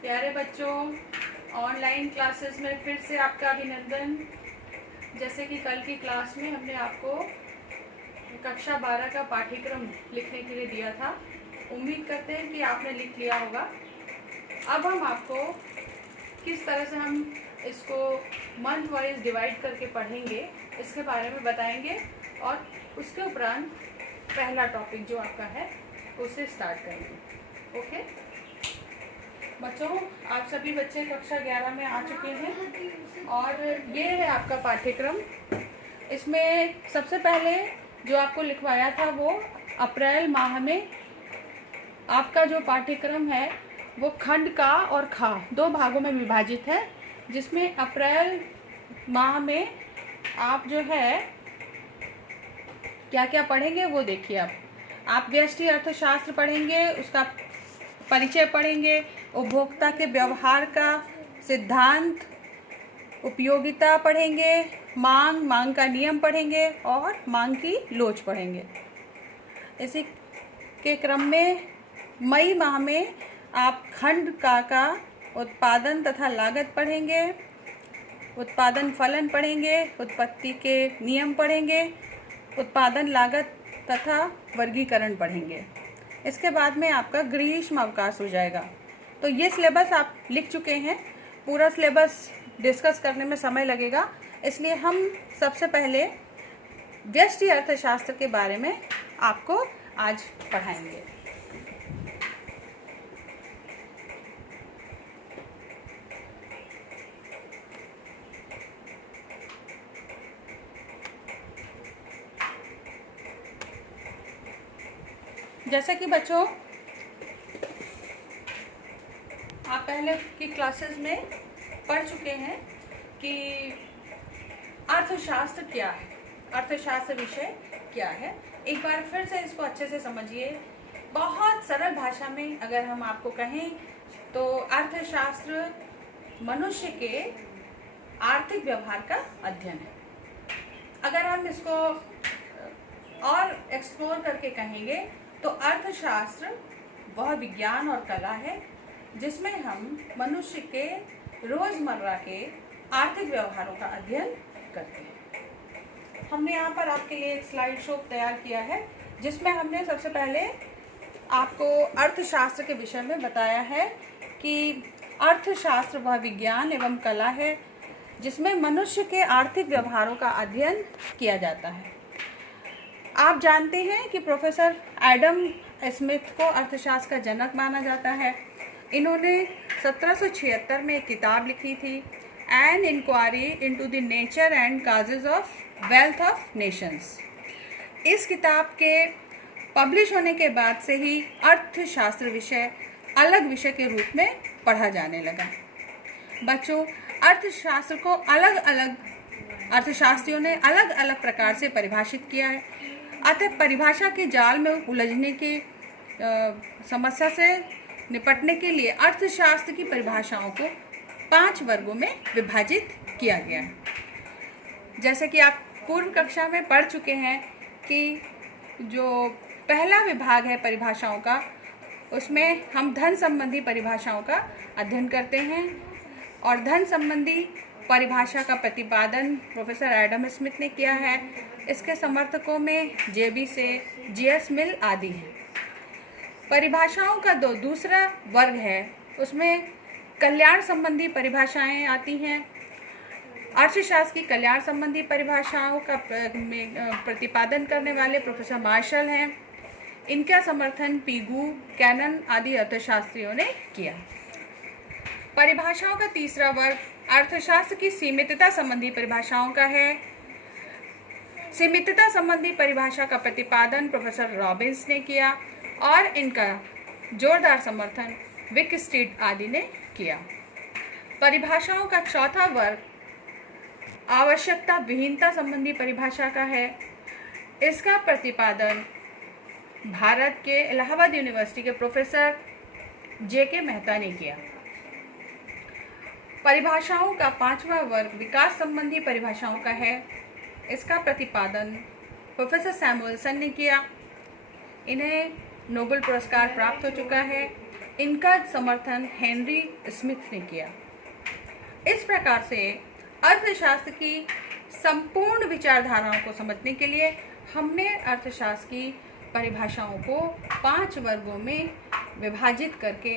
प्यारे बच्चों, online classes में फिर से आपका अभिनंदन। जैसे कि कल की क्लास में हमने आपको कक्षा 12 का पाठ्यक्रम लिखने के लिए दिया था। उम्मीद करते हैं कि आपने लिख लिया होगा। अब हम आपको किस तरह से हम इसको मंथ वाइज डिवाइड करके पढ़ेंगे इसके बारे में बताएंगे और उसके उपरांत पहला टॉपिक जो आपका है उसे स्टार्ट करेंगे। ओके बच्चों, आप सभी बच्चे कक्षा 11 में आ चुके हैं और ये है आपका पाठ्यक्रम। इसमें सबसे पहले जो आपको लिखवाया था वो अप्रैल माह में आपका जो पाठ्यक्रम है वो खंड का और खा दो भागों में विभाजित है, जिसमें अप्रैल माह में आप जो है क्या क्या पढ़ेंगे वो देखिए। आप व्यष्टि अर्थशास्त्र पढ़ेंगे, उसका परिचय पढ़ेंगे, उपभोक्ता के व्यवहार का सिद्धांत, उपयोगिता पढ़ेंगे, मांग का नियम पढ़ेंगे और मांग की लोच पढ़ेंगे। इसी के क्रम में मई माह में आप खंड का उत्पादन तथा लागत पढ़ेंगे, उत्पादन फलन पढ़ेंगे, उत्पत्ति के नियम पढ़ेंगे, उत्पादन लागत तथा वर्गीकरण पढ़ेंगे। इसके बाद में आपका ग्रीष्म अवकाश हो जाएगा। तो ये सिलेबस आप लिख चुके हैं। पूरा सिलेबस डिस्कस करने में समय लगेगा, इसलिए हम सबसे पहले व्यष्टि अर्थशास्त्र के बारे में आपको आज पढ़ाएंगे। जैसा कि बच्चों आप पहले की क्लासेस में पढ़ चुके हैं कि अर्थशास्त्र क्या है, अर्थशास्त्र विषय क्या है। एक बार फिर से इसको अच्छे से समझिए। बहुत सरल भाषा में अगर हम आपको कहें तो अर्थशास्त्र मनुष्य के आर्थिक व्यवहार का अध्ययन है। अगर हम इसको और एक्सप्लोर करके कहेंगे तो अर्थशास्त्र वह विज्ञान और कला है जिसमें हम मनुष्य के रोजमर्रा के आर्थिक व्यवहारों का अध्ययन करते हैं। हमने यहाँ पर आपके लिए एक स्लाइड शो तैयार किया है जिसमें हमने सबसे पहले आपको अर्थशास्त्र के विषय में बताया है कि अर्थशास्त्र वह विज्ञान एवं कला है जिसमें मनुष्य के आर्थिक व्यवहारों का अध्ययन किया जाता है। आप जानते हैं कि प्रोफेसर एडम स्मिथ को अर्थशास्त्र का जनक माना जाता है। इन्होंने 1776 में एक किताब लिखी थी, an inquiry into the nature and causes of wealth of nations. इस किताब के पब्लिश होने के बाद से ही अर्थशास्त्र विषय अलग विषय के रूप में पढ़ा जाने लगा। बच्चों, अर्थशास्त्र को अलग अलग अर्थशास्त्रियों ने अलग अलग प्रकार से परिभाषित किया है। अतः परिभाषा के जाल में उलझने की समस्या से निपटने के लिए अर्थशास्त्र की परिभाषाओं को 5 वर्गों में विभाजित किया गया है। जैसे कि आप पूर्व कक्षा में पढ़ चुके हैं कि जो पहला विभाग है परिभाषाओं का, उसमें हम धन संबंधी परिभाषाओं का अध्ययन करते हैं और धन संबंधी परिभाषा का प्रतिपादन प्रोफेसर एडम स्मिथ ने किया है। इसके समर्थकों में जेबी से जीएस मिल आदि हैं। परिभाषाओं का दूसरा वर्ग है, उसमें कल्याण संबंधी परिभाषाएं आती हैं। अर्थशास्त्र की कल्याण संबंधी परिभाषाओं का प्रतिपादन करने वाले प्रोफेसर मार्शल हैं। इनका समर्थन पीगू, कैनन आदि अर्थशास्त्रियों ने किया। परिभाषाओं का तीसरा वर्ग अर्थशास्त्र की सीमितता संबंधी परिभाषाओं का है। सीमितता संबंधी परिभाषा का प्रतिपादन प्रोफेसर रॉबिन्स ने किया और इनका जोरदार समर्थन विक स्ट्रीट आदि ने किया। परिभाषाओं का चौथा वर्ग आवश्यकता विहीनता संबंधी परिभाषा का है। इसका प्रतिपादन भारत के इलाहाबाद यूनिवर्सिटी के प्रोफेसर जेके मेहता ने किया। परिभाषाओं का पांचवा वर्ग विकास संबंधी परिभाषाओं का है। इसका प्रतिपादन प्रोफेसर सैमुअल्सन ने किया। इन्हें नोबेल पुरस्कार प्राप्त हो चुका है। इनका समर्थन हेनरी स्मिथ ने किया। इस प्रकार से अर्थशास्त्र की संपूर्ण विचारधाराओं को समझने के लिए हमने अर्थशास्त्र की परिभाषाओं को 5 वर्गों में विभाजित करके